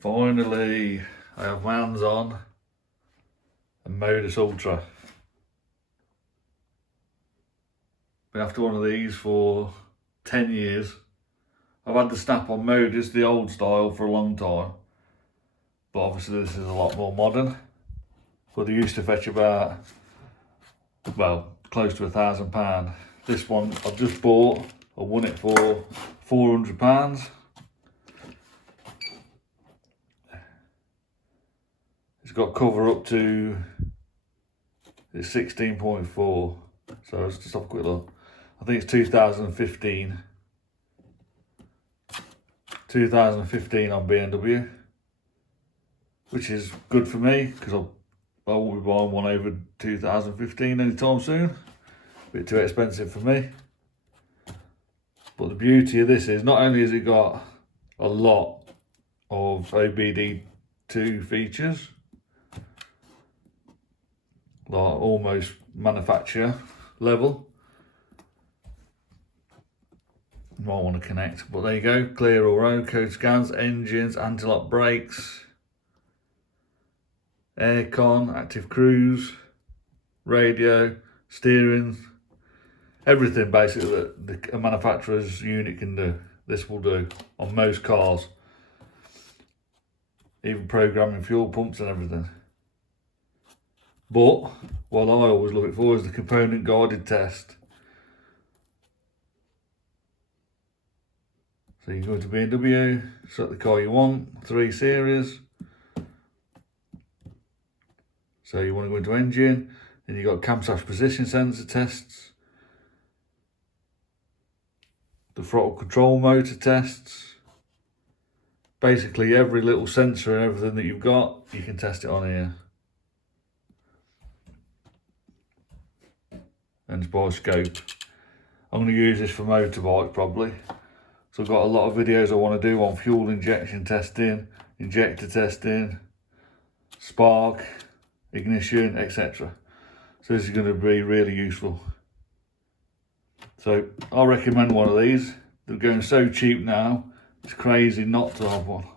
Finally, I have my hands on a Modus Ultra. Been after one of these for 10 years. I've had the snap-on Modus, the old style, for a long time. But obviously this is a lot more modern. But they used to fetch about, well, close to £1,000. This one I've just bought. I won it for £400. It's got cover up to, it's 16.4. So let's just have a quick look. I think it's 2015. 2015 on BMW, which is good for me because I won't be buying one over 2015 anytime soon. A bit too expensive for me. But the beauty of this is not only has it got a lot of OBD2 features, like almost manufacturer level. You might want to connect, but there you go. Clear all road code scans, engines, anti-lock brakes, aircon, active cruise, radio, steering, everything basically that a manufacturer's unit can do. This will do on most cars, even programming fuel pumps and everything. But what I always love it for is the component guided test. So you go to BMW, select the car you want, 3 series. So you want to go into engine, then you got camshaft position sensor tests, the throttle control motor tests. Basically every little sensor and everything that you've got, you can test it on here. And it's by scope. I'm going to use this for motorbike probably. So I've got a lot of videos I want to do on fuel injection testing, injector testing, spark, ignition, etc. So this is going to be really useful. So I recommend one of these. They're going so cheap now, it's crazy not to have one.